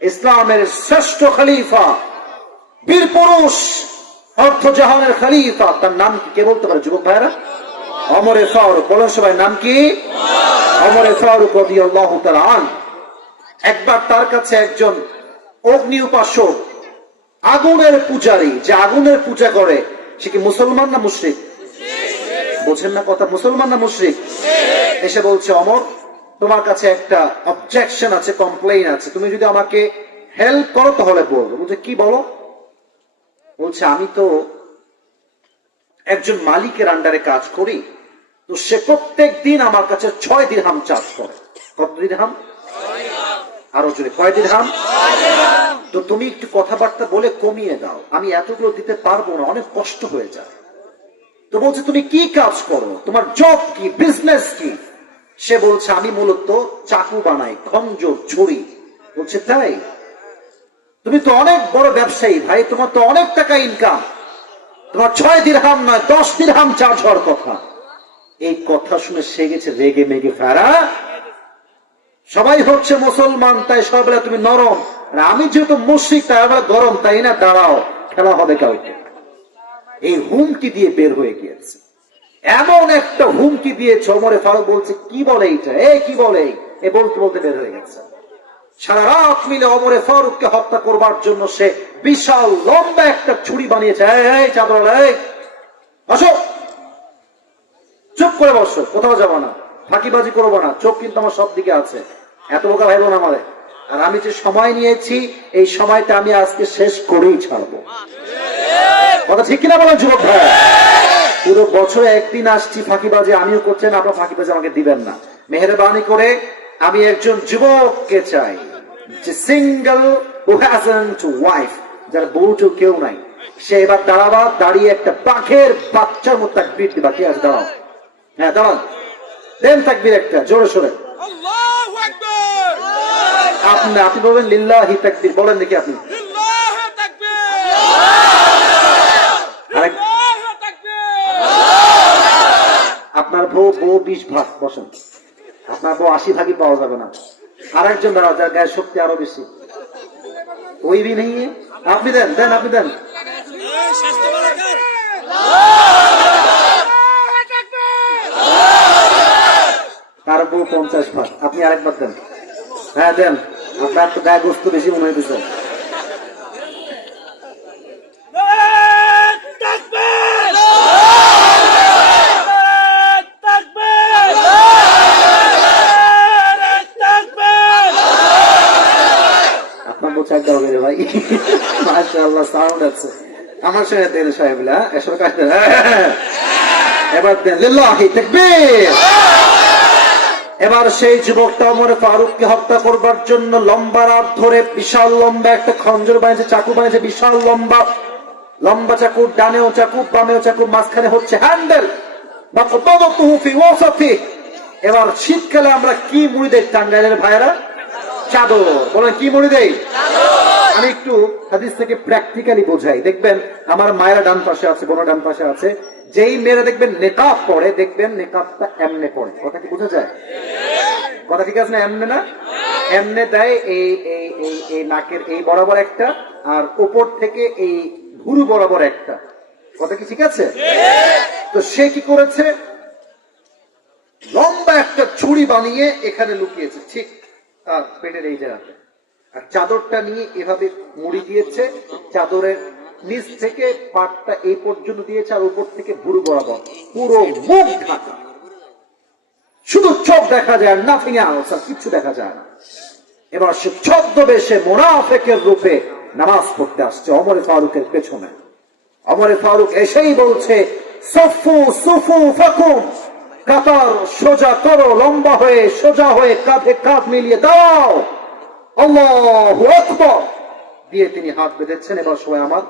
ইসলামের শ্রেষ্ঠ খলিফা, বীর পুরুষ, অর্থ জাহানের খলিফা, তার নাম কি কে বলতে পারে যুবক ভাইরা? ওমর ফারুক। বলেন সবাই, নাম কি? ওমর ফারুক রাদিয়াল্লাহু তাআলা আনহু। একবার তার কাছে একজন অগ্নি উপাসক, আগুনের পূজারী, যে আগুনের পূজা করে, সে কি মুসলমান না মুশরিক? বোঝেন না কথা? মুসলমান না মুশরিক? এসে বলছে, ওমর, তোমার কাছে একটা অবজেকশন আছে, কমপ্লেইন আছে, তুমি যদি আমাকে হেল্প করো তাহলে বলবো। বলছে, কি বলো? বলছে, আমি তো একজন মালিকের আন্ডারে কাজ করি, তো সে প্রত্যেক দিন আমার কাছে 6 দিরহাম চার্জ করে। কত দিরহাম? আরো জোরে, কয় দিরহাম? তো তুমি একটু কথাবার্তা বলে কমিয়ে দাও, আমি এতগুলো দিতে পারবো না, অনেক কষ্ট হয়ে যায়। তো বলছে, তুমি কি কাজ করো, তোমার জব কি, বিজনেস কি? সে বলছে, আমি মূলত চাকু বানাই, খঞ্জর, ছুরি। বলছে, তাই? তুমি তো অনেক বড় ব্যবসায়ী ভাই, তোমার তো অনেক টাকা ইনকাম, তোমার 6 দিরহাম নয় 10 দিরহাম চার্জ হওয়ার কথা। এই কথা শুনে সে গেছে রেগে মেগে ফেরা। সবাই হচ্ছে মুসলমান, তাই সবাই তুমি নরম, আর আমি যেহেতু মুশরিক তাই আমরা গরম, তাই না? দাঁড়াও, খেলা হবে কাউকে। এই হুমকি দিয়ে বের হয়ে গিয়েছে। এমন একটা হুমকি দিয়েছে, ওমর ফারুক বলছে, কি বলে এইটা, কি বলে? এ বলতে বলতে বের হয়ে গেছে। সারা রাত মিলে ওমর ফারুককে হত্যা করবার জন্য সে বিশাল লম্বা একটা ছুরি বানিয়েছে। এই চাদর, আসো, চুপ করে বসো, কোথাও যাবো না, ফাঁকিবাজি করবো না, চোখ কিন্তু আমার সব দিকে আছে, এত বোকা ভাইব না আমাদের। আর আমি যে সময় নিয়েছি, এই সময়টা আমি আজকে শেষ করেই ছাড়বো। কথা ঠিক কিনা বলেন যুবক ভাই? পুরো বছরে একদিন আসছি ফাঁকিবাজি আমিও করছেন, আপনার ফাঁকিবাজি আমাকে দিবেন না মেহেরবানি করে। আমি একজন যুবককে চাই যে সিঙ্গেল, হু হ্যাজন্ট ওয়াইফ, যার বউ কেউ নাই, সে এবার দাঁড়াবা, দাঁড়িয়ে একটা বাঘের বাচ্চার মতো তাকবীর দিবা। কি আছে? দাঁড়াও, হ্যাঁ দাঁড়ান, দেন তাকবীর একটা জোরে সোরে। আল্লাহু আকবার। আপনি বলবেন লিল্লাহি তাকবীর, বলেন দেখি আপনি। লিল্লাহি তাকবীর। আল্লাহু তাকবীর। আপনার বউ 20 ভাগ, বসেন। আপনার বউ 80 ভাগই পাওয়া যাবে না। আরেকজন দাঁড়াও, যার গায়ে শক্তি আরো বেশি, ওই भी नहीं है। আপনি দেন, আপনি দেন। তার বউ 50 ভাগ, আপনি আরেকবার দেন। হ্যাঁ দেন, আপনার তো গায়ে গোস্ত বেশি মনে হইতেছে। আপনার বউ চাকদা হবে ভাই, মাশাআল্লাহ, সাউন্ড আছে। আমার সঙ্গে দেন সাহেব, এসব কাজ দেন। এবার দেন লিল্লাহি তাকবীর। এবার সেই যুবকটা ওমর ফারুককে হত্যা করবার জন্য লম্বা রাত ধরে বিশাল লম্বা একটা খঞ্জর বানিয়েছে, চাকু বানিয়েছে, বিশাল লম্বা লম্বা চাকু, ডানেও চাকু বামেও চাকু, মাঝখানে হচ্ছে হ্যান্ডেল। এবার শীতকালে আমরা কি মুড়ি দেই টাঙ্গাইলের ভাইয়েরা? চাদর। বলেন, কি মুড়ি দেই? আমি একটু হাদিস থেকে প্র্যাকটিক্যালি বোঝাই। দেখবেন আমার মায়েরা ডান পাশে আছে, বোনা ডান পাশে আছে, যেই মেয়েরা দেখবেন নেকাব পরে, দেখবেন নেকাবটা এমনে পড়ে। কথা কি বোঝা যায়? কথা ঠিক আছে না? এমনে না, এমনে দেয়, এই নাকের এই বরাবর একটা, আর উপর থেকে এই ভুরু বরাবর একটা। কথা কি ঠিক আছে? তো সে কি করেছে, লম্বা একটা ছুরি বানিয়ে এখানে লুকিয়েছে, ঠিক তার পেটের এই জায়গাতে, আর চাদরটা নিয়ে এভাবে মুড়ি দিয়েছে, চাদরের নিচ থেকে পাটটা এই পর্যন্ত দিয়েছে, আর উপর থেকে ভুরু বরাবর, পুরো মুখ ঢাকা, শুধু চোখ দেখা যায়, নাথিং এলস, আর কিছু দেখা যায় না। এবার সে ছদ্মবেশে মুনাফিকের রূপে নামাজ পড়তে আসছে ওমর ফারুকের পেছনে। ওমর ফারুক এসেই বলছে, সফু সুফু ফাকুম, কাতার সোজা করো, লম্বা হয়ে সোজা হয়ে কাঁধে কাঁধ মিলিয়ে দাও, আল্লাহু আকবার দিয়ে তিনি হাত বেঁধেছেন। এবার সবাই আমার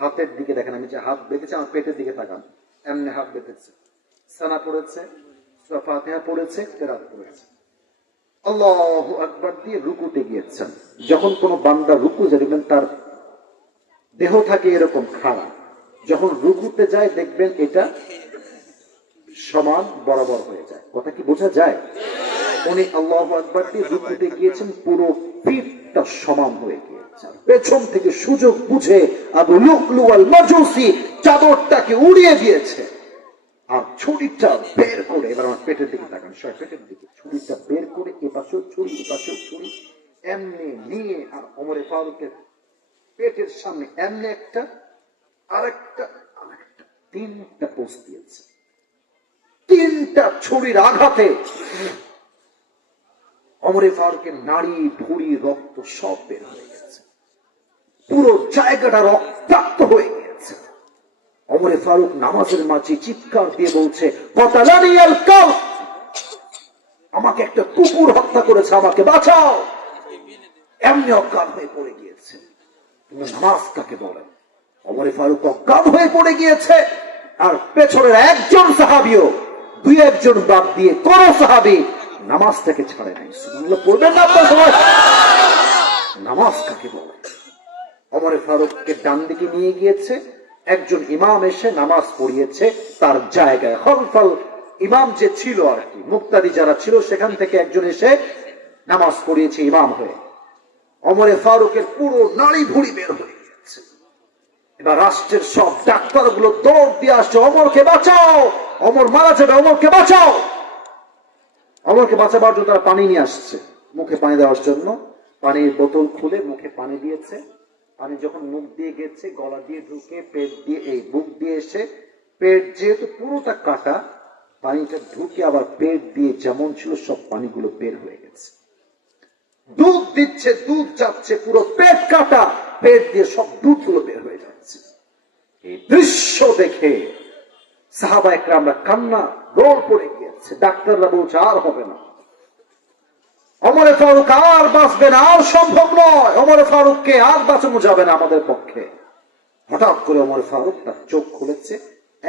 হাতের দিকে দেখেন, আমি যে হাত বেঁধেছি আমার পেটের দিকে তাকান, এমনি হাত বেঁধেছে, সানা পড়েছে, সূরা ফাতিহা পড়েছে, কেরাত পড়েছে, আল্লাহু আকবার দিয়ে রুকুতে গিয়েছেন। যখন কোন বান্দা রুকু যায় দেখবেন তার দেহ থাকে এরকম খাড়া, যখন রুকুতে যায় দেখবেন এটা সমান বরাবর হয়ে যায়। কথা কি বোঝা যায়? উনি আল্লাহু আকবার দিয়ে রুকুতে গিয়েছেন, পুরো পিঠ পিঠটা সমান হয়ে গিয়েছে। পেছন থেকে সুযোগ বুঝে আবু লুকলু আল মাজুসি চাদরটাকে উড়িয়ে দিয়েছে আর ছুরিটা বের করে, এবার আমার পেটের দিকে তাকান, পেটের দিকে ছুরিটা বের করে এপাশেও ছুরি এপাশেও ছুরি এমনি নিয়ে আর ওমরে ফারুকের পেটের সামনে এমনি একটা আরেকটা আরেকটা তিনটা পোস্ট দিয়েছে। তিনটা ছুরির আঘাতে ওমরে ফারুকের নাড়ি ভুঁড়ি রক্ত সব বের হয়ে গেছে, পুরো জায়গাটা রক্তাক্ত হয়ে গিয়েছে। ওমরে ফারুক নামাজের মাঝে চিৎকার দিয়ে বলছে, কতালানি আল কালব, আমাকে একটা কুকুর হত্যা করেছে, আমাকে বাঁচাও। এমনি অজ্ঞান হয়ে পড়ে গিয়েছে। নামাজ কাকে বলে? ওমরে ফারুক অজ্ঞান হয়ে পড়ে গিয়েছে আর পেছনের একজন সাহাবীও দুই একজন বাদ দিয়ে কোন সাহাবী নামাজ থেকে ছাড়ে নাই। সুবহানাল্লাহ পড়বেন না আপনারা সবাই? নামাজ কাকে বলে? ওমরে ফারুককে ডান দিকে নিয়ে গিয়েছে, একজন ইমাম এসে নামাজ পড়িয়েছে তার জায়গায়। খলফাল ইমাম যে ছিল আর কি, মুক্তাদি যারা ছিল সেখান থেকে একজন এসে নামাজ পড়িয়েছে ইমাম হয়ে। ওমরে ফারুকের পুরো নাড়ি ভুঁড়ি বের হয়ে গেছে। এবার রাষ্ট্রের সব ডাক্তারগুলো দৌড় দিয়ে আসছে, ওমরকে বাঁচাও, ওমর মারা যাবে, ওমরকে বাঁচাও। ওমরকে বাঁচাবার জন্য তারা পানি নিয়ে আসছে, মুখে পানি দেওয়ার জন্য। পানির বোতল খুলে মুখে পানি দিয়েছে। পানি যখন মুখ দিয়ে গেছে, গলা দিয়ে ঢুকে পেট দিয়ে এই বুক দিয়ে এসে, পেট যেহেতু পুরোটা কাটা, পানিটা ঢুকে আবার পেট দিয়ে যেমন ছিল সব পানিগুলো বের হয়ে গেছে। দুধ দিচ্ছে, দুধ যাচ্ছে, পুরো পেট কাটা, পেট দিয়ে সব দুধগুলো বের হয়ে যাচ্ছে। এই দৃশ্য দেখে সাহাবা একরামরা কান্না দৌড় পড়ে গিয়েছে। ডাক্তাররা বলছে আর হবে না, ওমরে ফারুক আর বাঁচবে না, আর সম্ভব নয়, ওমরে ফারুককে আর বাঁচানো যাবে না আমাদের পক্ষে। হঠাৎ করে ওমরে ফারুক তার চোখ খুলেছে,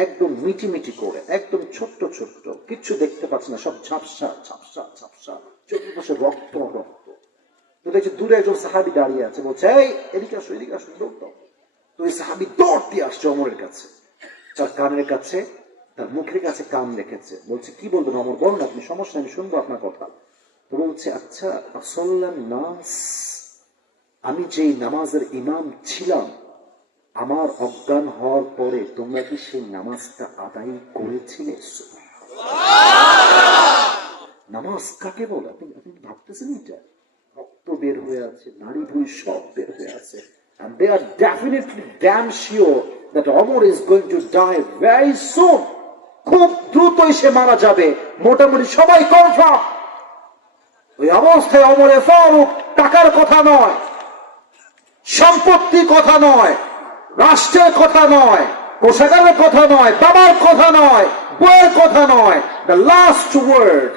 একদম মিটি মিটি করে, একদম ছোট্ট ছোট্ট, কিচ্ছু দেখতে পাচ্ছে না, সব ঝাপসা ঝাপসা ঝাপসা, চোখের পাশে রক্ত রক্ত। তো দেখছি দূরে একজন সাহাবী দাঁড়িয়ে আছে, বলছে এই এদিকে আসো, এদিকে আসো, দৌড় দাও। তো এই সাহাবী দৌড় দিয়ে আসছে ওমরের কাছে, তার কানের কাছে, তার মুখের কাছে কান রেখেছে। বলছে কি বলবেন ওমর, বলুন আপনি, সমস্যা, আমি শুনবো আপনার কথা। তো বলছে আচ্ছা আসল্লান নাস, আমি যেই নামাজের ইমাম ছিলাম, আমার অজ্ঞান হওয়ার পরে তোমরা কি সেই নামাজটা আদায় করেছিলে? নামাজ কাকে বলে আপনি ভাবতেছেন? এটা রক্ত বের হয়ে আছে, নাড়ি ভুঁড়ি সব বের হয়ে আছে, and they are definitely damn sure that Umar is going to die very soon. খুব দ্রুতই সে মারা যাবে, মোটামুটি সবাই কনফার্ম। ওই অবস্থায় ওমরে ফারুক টাকার কথা নয়, সম্পত্তির কথা নয়, রাষ্ট্রের কথা নয়, কোষাগারের কথা নয়, বাবার কথা নয়, বইয়ের কথা নয়, the last word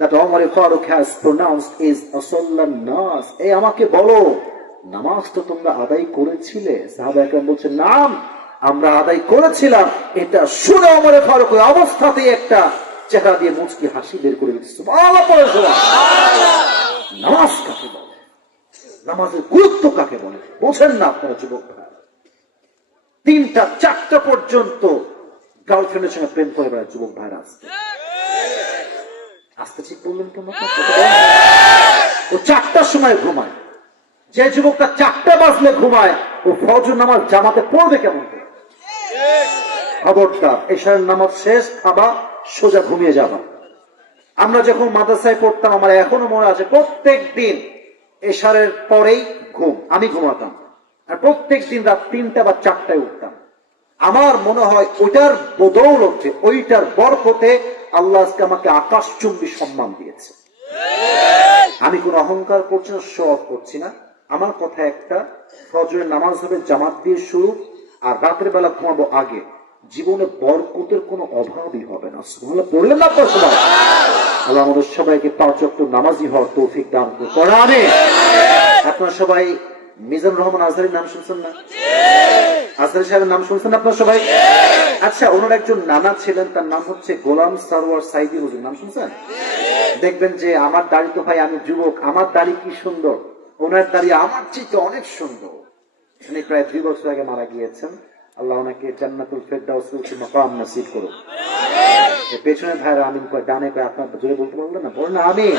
that Umar Farooq has pronounced is আসল্লান নাস, এই আমাকে বলো নামাজ তো তোমরা আদায় করেছিলে? সাহাবা একরাম বলছে নাম, আমরা আদায় করেছিলাম। এটা শুনে ওমর ফারুক ওই অবস্থাতেই একটা চেহারা দিয়ে মুচকি হাসি বের করে দিচ্ছে। নামাজ কাকে বলে? নামাজের গুরুত্ব কাকে বলে বোঝেন না আপনারা যুবক ভাই? 3টা 4টা পর্যন্ত গার্লফ্রেন্ডের সঙ্গে প্রেম করে বেড়ায় যুবক ভাইরা। আস্তে ঠিক বললেন তো, ও 4টার সময় ঘুমায়। যে যুবকটা 4টা বাজলে ঘুমায়, ও ফজর নামাজ জামাতে পড়বে কেমন করে? খবরদার, এশারের নামাজ শেষ, খাবা, সোজা ঘুমিয়ে যাবা। আমরা যখন মাদ্রাসায় পড়তাম, আমার এখনো মনে আছে, প্রত্যেক দিন এশারের পরেই ঘুম, আমি ঘুমাতাম, আর প্রত্যেক দিন রাত 3টা বা 4টায় উঠতাম। আমার মনে হয় ওইটার বদৌলতে, ওইটার বরকতে আল্লাহ আজকে আমাকে আকাশচুম্বী সম্মান দিয়েছে। আমি কোন অহংকার করছি না, শো অফ করছি না। আমার কথা একটা, ফজরের নামাজ হবে জামাত দিয়ে শুরু, আর রাতের বেলা ঘুমাবো আগে। জীবনে বরকতের কোনো অভাবই হবে না। সুবহানাল্লাহ পড়লেন না আপনারা সবাই? আল্লাহ আমাদের সবাইকে 5 ওয়াক্ত নামাজি হওয়ার তৌফিক দান করুন। আমিন। আপনারা সবাই মিজানুর রহমান আজহারির নাম শুনছেন না? আজহারি সাহেবের নাম শুনছেন আপনারা সবাই? আচ্ছা, ওনার একজন নানা ছিলেন, তার নাম হচ্ছে গোলাম সারওয়ার সাইদি হুজুর, নাম শুনছেন? দেখবেন যে আমার দাড়ি তো ভাই, আমি যুবক, আমার দাড়ি কি সুন্দর, ওনার দাড়ি আমার চেয়ে অনেক সুন্দর। উনি প্রায় 2 বছর আগে মারা গিয়েছেন। আল্লাহ ওনাকে জান্নাতুল ফেরদাউসের উচ্চ মাকাম নসিব করুন। পেছনের ভাইরা আমিন কয়, ডানে কয়, আপনার জোরে বলতে পারলেন না, বলেন না আমিন।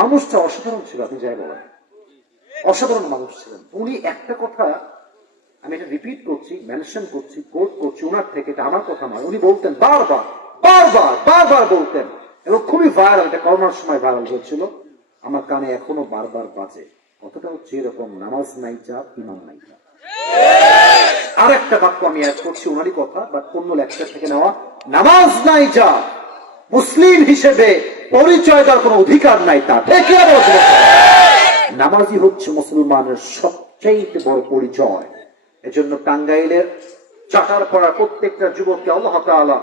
মানুষটা অসাধারণ ছিল, আপনি যাই বলেন। অসাধারণ মানুষ ছিলেন। উনি একটা কথা, আমি এটা রিপিট করছি, মেনশন করছি, কোট করছি ওনার থেকে, এটা আমার কথা নয়, উনি বলতেন বারবার বারবার বারবার বলতেন, এবং খুবই ভাইরাল, এটা করোনার সময় ভাইরাল হয়েছিল, আমার কানে এখনো বারবার বাজে। কথাটা হচ্ছে এরকম, নামাজ নাই যা, ইমান নাই যা। আর একটা বাক্য আমি অ্যাড করছি ওনারই কথা, বাট অন্য লেকচার থেকে নেওয়া। নামাজ নাই যা, মুসলিম হিসেবে পরিচয় দেওয়ার কোন অধিকার নাই তার। নামাজি হচ্ছে মুসলমানের সবচেয়ে বড় পরিচয়। এজন্য টাঙ্গাইলের চাটার পড়া প্রত্যেকটা যুবককে আল্লাহ তাআলা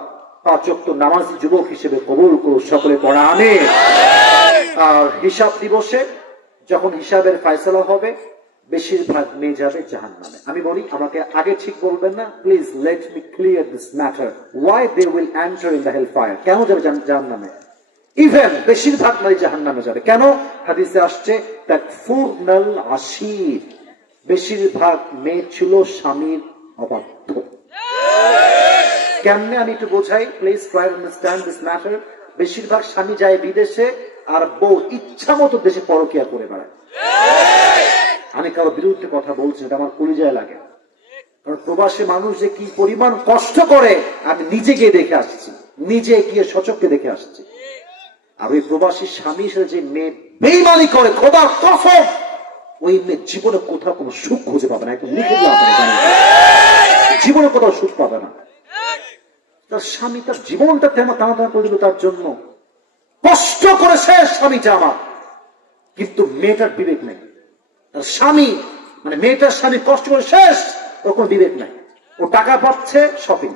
5 ওয়াক্ত নামাজি যুবক হিসেবে কবুল করুন, সকলে পড়া আমিন। আর হিসাব দিবসে যখন হিসাবের ফয়সালা হবে, বেশিরভাগ মেয়ে যাবে জাহান্নামে। আমি বলি, আমাকে আগে ঠিক বলবেন না, please let me clear this matter, why they will enter in the hell fire. কেন যাবে জাহান্নামে? ইভেন বেশিরভাগ নারী জাহান্নামে যাবে। কেন? হাদিসে আসছে তাকফুরনাল আশির, বেশিরভাগ মেয়ে ছিল স্বামীর অবাধ্য। কেমনে আমি একটু বোঝাই, please try to understand this matter. বেশিরভাগ স্বামী যায় বিদেশে, আর বউ ইচ্ছা মতো দেশে পরকিয়া করে বেড়ায়। আমি কারো বিরুদ্ধে কথা বলছি, এটা আমার পরিচয় লাগে, কারণ প্রবাসী মানুষ যে কি পরিমাণ কষ্ট করে আমি নিজে গিয়ে দেখে আসছি, নিজে গিয়ে সচক্ষে দেখে আসছি। আর ওই প্রবাসী স্বামী হিসেবে যে মেয়ে বেঈমানি করে, খোদার কসম, ওই মেয়ে জীবনে কোথাও কোনো সুখ খুঁজে পাবে না। একদম লিখে দিলাম, জীবনে কোথাও সুখ পাবে না। তার স্বামী তার জীবনটা টানা করে দিল তার জন্য, কষ্ট করে শেষ স্বামীটা আমার, কিন্তু মেয়েটার বিবেক নেই। তার স্বামী মানে মেয়েটার স্বামী কষ্ট করে শেষ, ওর কোনো বিবেক নাই। ও টাকা পাচ্ছে শপিং,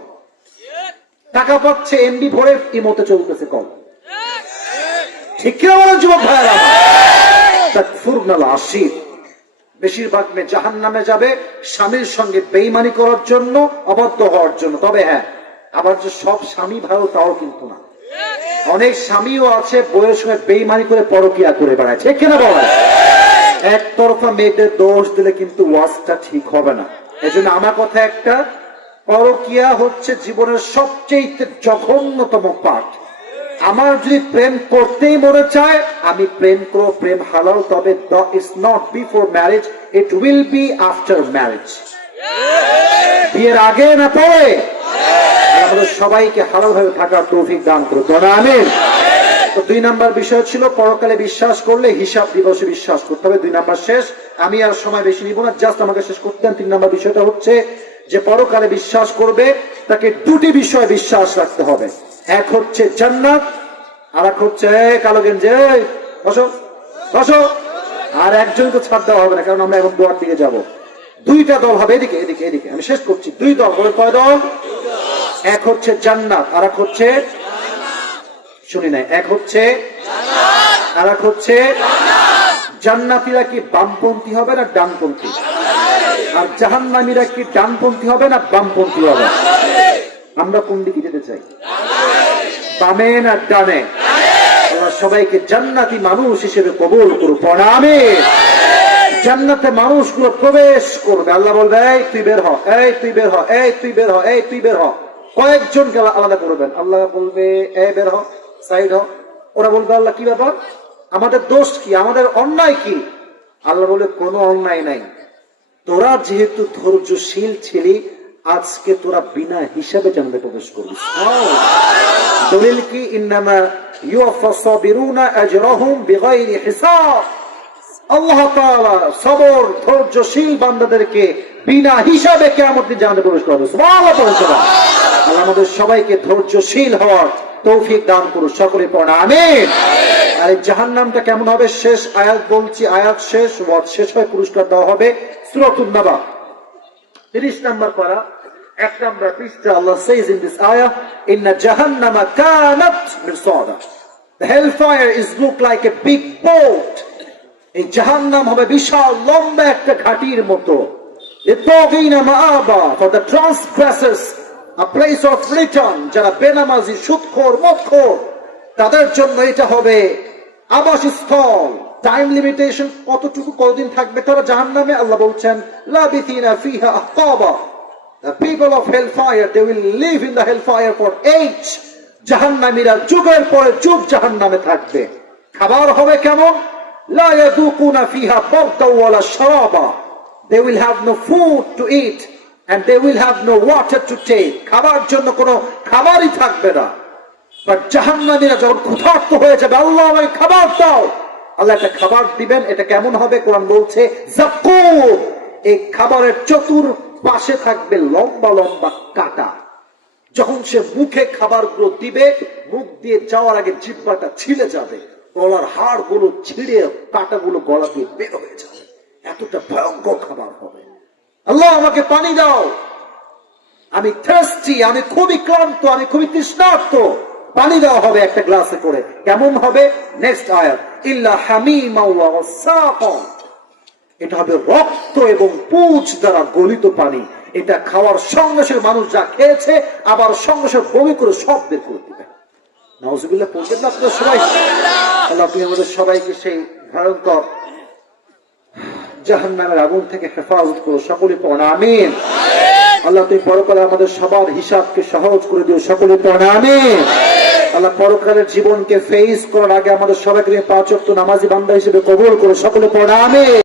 টাকা পাচ্ছে এমবি ভরে ইমোতে চলতেছে কল। ঠিক কিনা বলেন যুবক ভাইয়েরা? তাকফুরনাল আশির, বেশিরভাগ মেয়ে জাহান্নামে যাবে স্বামীর সঙ্গে বেঈমানি করার জন্য, অবাধ্য হওয়ার জন্য। তবে হ্যাঁ, আবার যে সব স্বামী ভালো তাও কিন্তু না। অনেক স্বামীও আছে বউয়ের সঙ্গে বেঈমানি করে পরকিয়া করে বেড়ায়। ঠিক কিনা বলেন? একতরফা মেয়েদের দোষ দিলে কিন্তু ওয়াজটা ঠিক হবে না। এজন্য আমার কথা একটা, পরকিয়া হচ্ছে জীবনের সবচেয়ে জঘন্যতম পাঠ। আমার যদি প্রেম করতেই মনে চায়, আমি প্রেম করব, প্রেম হালাল, তবে it's not before marriage, it will be after marriage. বিয়ের আগে না পরে। আমাদের সবাইকে হালাল ভাবে থাকার তৌফিক দান করুন, আমিন। তো 2 নাম্বার বিষয় ছিল পরকালে বিশ্বাস করলে হিসাব দিবসে বিশ্বাস করতে হবে। 2 নাম্বার শেষ, আমি আর সময় বেশি নিব না, জাস্ট আমাকে শেষ করতে দেন। 3 নাম্বার বিষয়টা হচ্ছে যে পরকালে বিশ্বাস করবে তাকে 2টি বিষয়ে বিশ্বাস রাখতে হবে। এক হচ্ছে জান্নাত, আর এক হচ্ছে কালো গেঞ্জে বসো বসো, আর একজনকে ছাড় দেওয়া হবে না, কারণ আমরা এখন দোয়ার দিকে যাব। 2টা দল হবে, এদিকে এদিকে এদিকে, আমি শেষ করছি। 2 দল বলে, কয় দল? এক হচ্ছে জান্নাত, আর এক হচ্ছে, শুনি নাই, এক হচ্ছে আর এক হচ্ছে। জান্নাতীরা কি বামপন্থী হবে না ডানপন্থী? আর জাহান্নামীরা কি ডানপন্থী হবে না বামপন্থী হবে? আমরা কোন দিকে যেতে চাই, বামে না ডানে? আল্লাহ সবাইকে জান্নাতি মানুষ হিসেবে কবুল করুন, আমিন। জান্নাতে মানুষগুলো প্রবেশ করবে, আল্লাহ বলবে এই তুই বের হ, এই তুই বের হ, এই তুই বের হ, এই তুই বের হ। কয়েকজনকে আলাদা করবেন, আল্লাহ বলবে এই বের হ, সাইড হ। ওরা বলবে আল্লাহ কি ব্যাপার, আমাদের দোষ কি, আমাদের অন্যায় কি? আল্লাহ বলে কোনো অন্যায় নাই, তোরা যেহেতু ধৈর্যশীল ছিলি, আজকে তোরা বিনা হিসাবে জান্নাতে প্রবেশ করবি। দলিল কি? ইন্নামা ইউওয়াফাস সাবিরুনা আজরাহুম বিগাইরি হিসাব। আল্লাহ তাআলা সবর ধৈর্যশীল বান্দাদেরকে বিনা হিসাবে কিয়ামতে জান্নাতে প্রবেশ করাবে। সুবহানাল্লাহ। আল্লাহ আমাদের সবাইকে ধৈর্যশীল হওয়ার তৌফিক দান করুন, সকলে পড়া আমিন। আর এই জাহান্নামটা কেমন হবে, শেষ আয়াত বলছি, আয়াত শেষ, ওয়াজ শেষ হয়, পুরস্কার দেওয়া হবে। সূরাতুন নাবা 30 নাম্বার পারা 1 নাম্বার পৃষ্ঠা। আল্লাহ says in this ayah, inna jahannama kanat mirsada, the hellfire is look like a big boat. এই জাহান্নাম হবে বিশাল লম্বা একটা ঘাটির মতো। লিতাগিনা মাআবা, for the transgressors a place of return, যারা বেনামাজি, সুদখোর, মদখোর, তাদের জন্য এটা হবে আবাসস্থল। টাইম লিমিটেশন, কতটুকু কতদিন থাকবে তারা জাহান্নামে? আল্লাহ বলছেন লাবিথিনা ফিহা আহকাবা, the people of hellfire, they will live in the hellfire for age. জাহান্নামীরা যুগের পরে যুগ জাহান্নামে থাকবে। খাবার হবে কেমন? لا يذوقون فيها بردا ولا شرابا. They will have no food to eat and they will have no water to take. খাবার জন্য কোনো খাবারই থাকবে না। বাট জাহান্নামীরা যখন ক্ষুধার্ত হয়ে যাবে, আল্লাহ আমাকে খাবার দাও, আল্লাহ একটা খাবার দিবেন। এটা কেমন হবে? কোরআন বলছে যাকুম। এই খাবারের চতুর্পাশে থাকবে লম্বা লম্বা কাঁটা। যখন সে মুখে খাবারগুলো দিবে, মুখ দিয়ে যাওয়ার আগে জিহ্বাটা ছিলে যাবে, গলার হাড় গুলো ছিঁড়ে কাঁটাগুলো গলা দিয়ে বের হয়ে যাবে। এতটা ভয়ঙ্কর খাবার হবে। আল্লাহ আমাকে পানি দাও, আমি থার্স্টি, আমি খুবই ক্লান্ত, আমি খুবই তৃষ্ণার্ত। পানি দেওয়া হবে একটা গ্লাসে করে। কেমন হবে? নেক্সট আয়াত, ইল্লা হামিমা ওয়া গাসাকা। এটা হবে রক্ত এবং পুঁজ দ্বারা গলিত পানি। এটা খাওয়ার সঙ্গে সঙ্গে মানুষ যা খেয়েছে আবার সঙ্গে সঙ্গে বমি করে সব বের করে দিবে। নাউজুবিল্লাহ পড়বেন না আপনারা সবাই? আল্লাহ তুমি আমাদের সবাইকে সেই ভয়ঙ্কর জাহান্নামের আগুন থেকে হেফাজত করো, সকলে পড়েন আমিন। আল্লাহ তুমি পরকালে আমাদের সবার হিসাবকে সহজ করে দিও, সকলে পড়েন আমিন। আল্লাহ পরকালের জীবনকে ফেস করার আগে আমাদের সবাইকে 5 ওয়াক্ত নামাজি বান্দা হিসেবে কবুল করো, সকলে পড়েন আমিন।